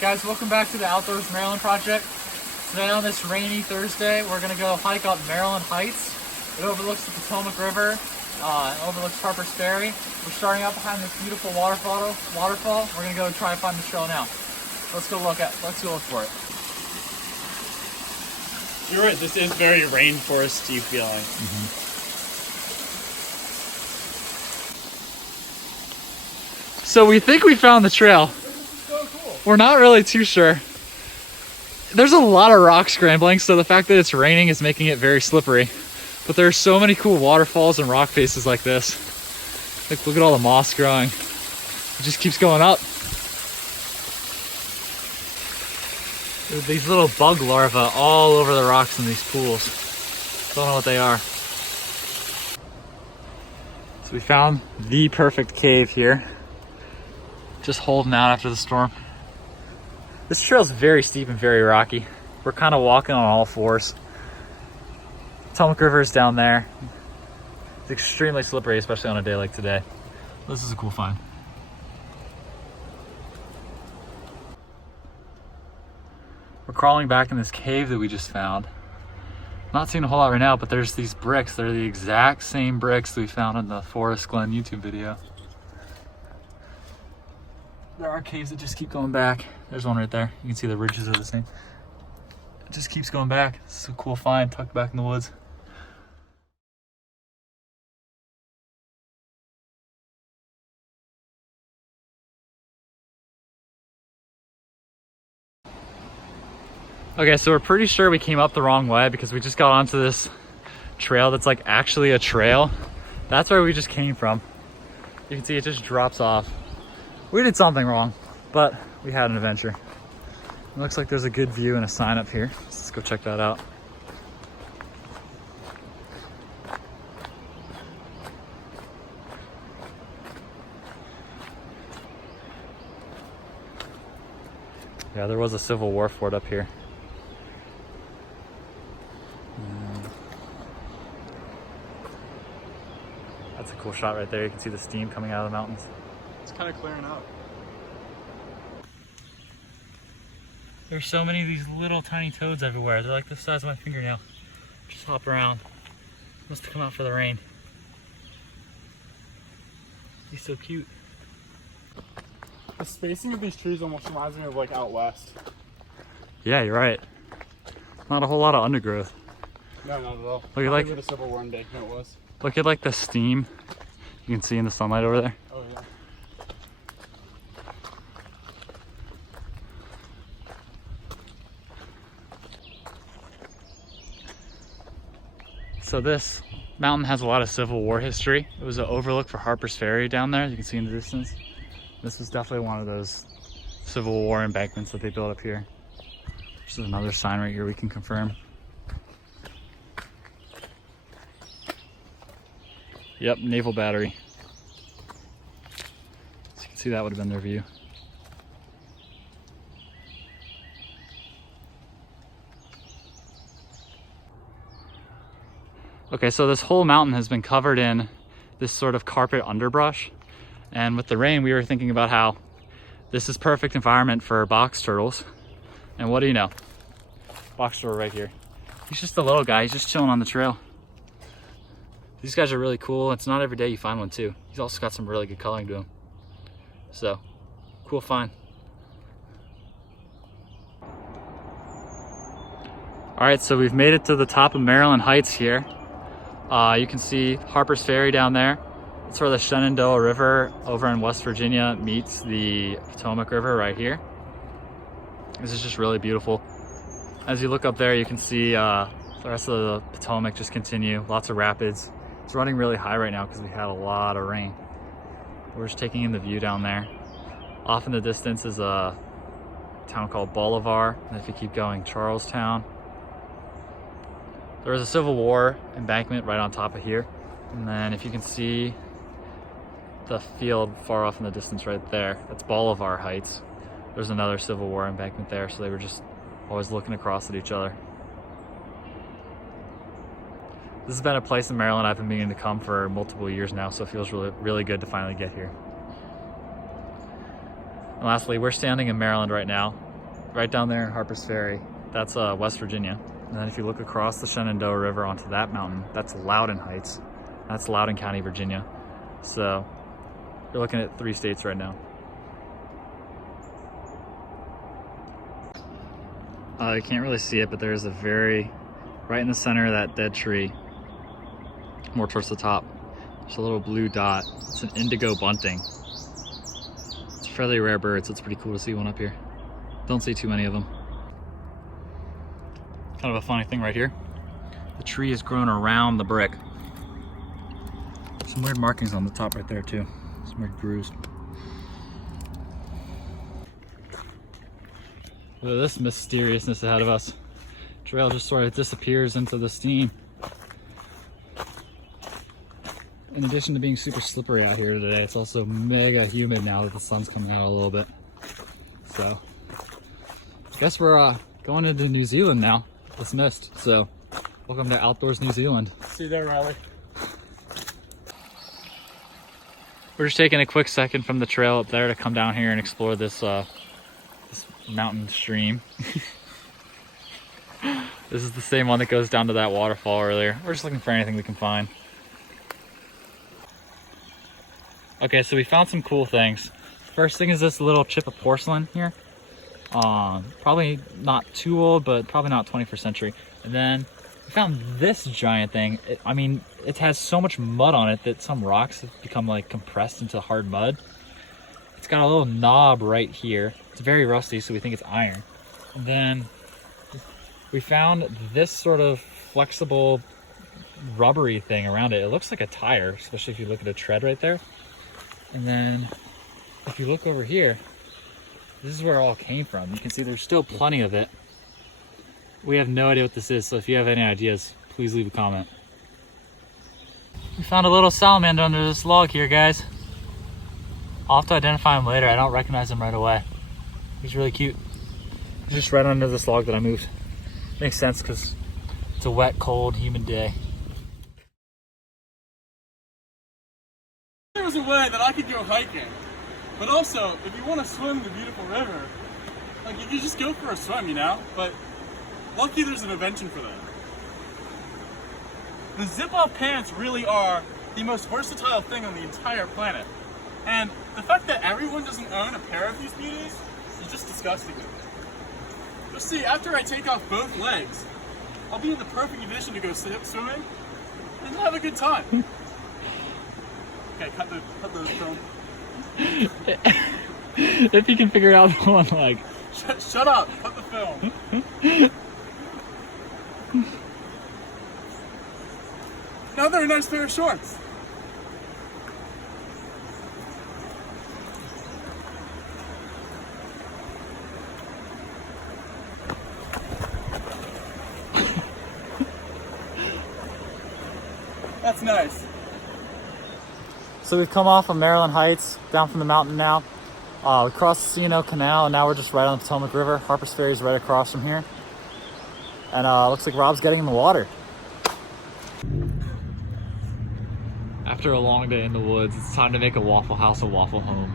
Alright guys, welcome back to the Outdoors Maryland Project. Today on this rainy Thursday, we're going to go hike up Maryland Heights. It overlooks the Potomac River, it overlooks Harper's Ferry. We're starting out behind this beautiful waterfall. We're going to go try and find the trail now. Let's go look for it. You're right, this is very rainforesty feeling. So we think we found the trail. So cool. We're not really too sure. There's a lot of rock scrambling, so the fact that it's raining is making it very slippery. But there are so many cool waterfalls and rock faces like this. Like, look at all the moss growing. It just keeps going up. There's these little bug larvae all over the rocks in these pools. Don't know what they are. So we found the perfect cave here. Just holding out after the storm. This trail's very steep and very rocky. We're kind of walking on all fours. Potomac River is down there. It's extremely slippery, especially on a day like today. This is a cool find. We're crawling back in this cave that we just found. Not seeing a whole lot right now, but there's these bricks. They're the exact same bricks that we found in the Forest Glen YouTube video. There are caves that just keep going back. There's one right there. You can see the ridges are the same. It just keeps going back. This is a cool find tucked back in the woods. Okay, so we're pretty sure we came up the wrong way because we just got onto this trail that's like actually a trail. That's where we just came from. You can see it just drops off. We did something wrong, but we had an adventure. It looks like there's a good view and a sign up here. Let's go check that out. Yeah, there was a Civil War fort up here. That's a cool shot right there. You can see the steam coming out of the mountains. It's kind of clearing up. There's so many of these little tiny toads everywhere. They're like the size of my fingernail. Just hop around. Must have come out for the rain. He's so cute. The spacing of these trees almost reminds me of like out west. Yeah, you're right. Not a whole lot of undergrowth. No, not at all. Look at like the Civil War day. No, it was. Look at like the steam you can see in the sunlight over there. Oh yeah. So this mountain has a lot of Civil War history. It was an overlook for Harper's Ferry down there. You can see in the distance. This was definitely one of those Civil War embankments that they built up here. This is another sign right here we can confirm. Yep, Naval Battery. So you can see that would have been their view. Okay, so this whole mountain has been covered in this sort of carpet underbrush. And with the rain, we were thinking about how this is perfect environment for box turtles. And what do you know? Box turtle right here. He's just a little guy, he's just chilling on the trail. These guys are really cool. It's not every day you find one too. He's also got some really good coloring to him. So, cool find. All right, so we've made it to the top of Maryland Heights here. You can see Harper's Ferry down there. It's where the Shenandoah River over in West Virginia meets the Potomac River right here. This is just really beautiful. As you look up there, you can see the rest of the Potomac just continue. Lots of rapids. It's running really high right now because we had a lot of rain. We're just taking in the view down there. Off in the distance is a town called Bolivar. And if you keep going, Charlestown. There was a Civil War embankment right on top of here. And then if you can see the field far off in the distance right there, that's Bolivar Heights. There's another Civil War embankment there, so they were just always looking across at each other. This has been a place in Maryland I've been meaning to come for multiple years now, so it feels really good to finally get here. And lastly, we're standing in Maryland right now. right down there, Harper's Ferry, that's West Virginia. And then if you look across the Shenandoah River onto that mountain, that's Loudoun Heights. That's Loudoun County, Virginia. So you're looking at 3 states right now. You can't really see it, but there's a right in the center of that dead tree, more towards the top, there's a little blue dot. It's an indigo bunting. It's a fairly rare bird, so it's pretty cool to see one up here. Don't see too many of them. Kind of a funny thing right here. The tree is grown around the brick. Some weird markings on the top right there too. Some weird grooves. Look at this mysteriousness ahead of us. Trail just sort of disappears into the steam. In addition to being super slippery out here today, it's also mega humid now that the sun's coming out a little bit. So, I guess we're going into New Zealand now. It's mist, so welcome to Outdoors New Zealand. See you there, Riley. We're just taking a quick second from the trail up there to come down here and explore this this mountain stream. This is the same one that goes down to that waterfall earlier. We're just looking for anything we can find. Okay, so we found some cool things. First thing is this little chip of porcelain here. Probably not too old, but probably not 21st century. And then we found this giant thing. It has so much mud on it that some rocks have become like compressed into hard mud. It's got a little knob right here. It's very rusty, so we think it's iron. And then we found this sort of flexible rubbery thing around it. It looks like a tire, especially if you look at the tread right there. And then if you look over here, this is where it all came from. You can see there's still plenty of it. We have no idea what this is, so if you have any ideas, please leave a comment. We found a little salamander under this log here, guys. I'll have to identify him later. I don't recognize him right away. He's really cute. He's just right under this log that I moved. Makes sense because it's a wet, cold, humid day. There was a way that I could go hiking, but also if you want to swim the beautiful river, like you could just go for a swim, you know. But lucky there's an invention for that. The zip-off pants really are the most versatile thing on the entire planet, and the fact that everyone doesn't own a pair of these beauties is just disgusting. You'll see, after I take off both legs, I'll be in the perfect condition to go swimming and have a good time. Okay, cut the film. If you can figure out the one leg. Shut up! Cut the film. Now they're a nice pair of shorts. That's nice. So we've come off of Maryland Heights, down from the mountain now. We crossed the C&O Canal, and now we're just right on the Potomac River. Harper's Ferry is right across from here. And looks like Rob's getting in the water. After a long day in the woods, it's time to make a Waffle House a waffle home.